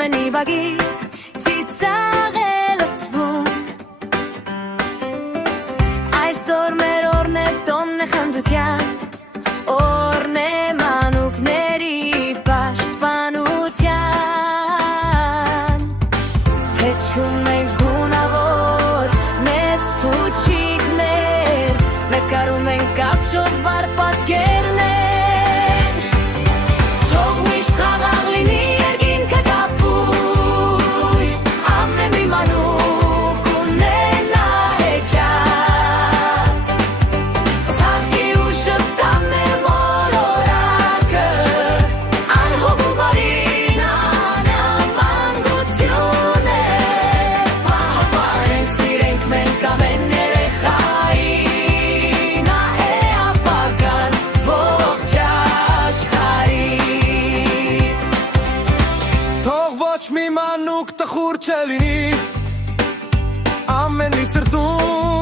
ամենի բագից ծիծաղել ասվում Այսօր մեր օրն է տոնն է խնդության Օրն է մանուկների պաշտպանության Փեչում ենք գունավոր մեծ փուչիկներ Նկարում ենք կապչով վար պատկերներ Թող միշտ խաղաղ լինի երկինքը կապույտ Ամեն մի մանուկ ունենա հեքիաթ Ցանկի ու շպտա մեր մոլորակը Անհոգ ու բարին անամանգություն է Պահպանենք, սիրենք մենք ամեն երեխային Նա է ապագան ողջ աշխարհի Թող ոչ մի մանուկ տխուր չլինի Ամենի սրտում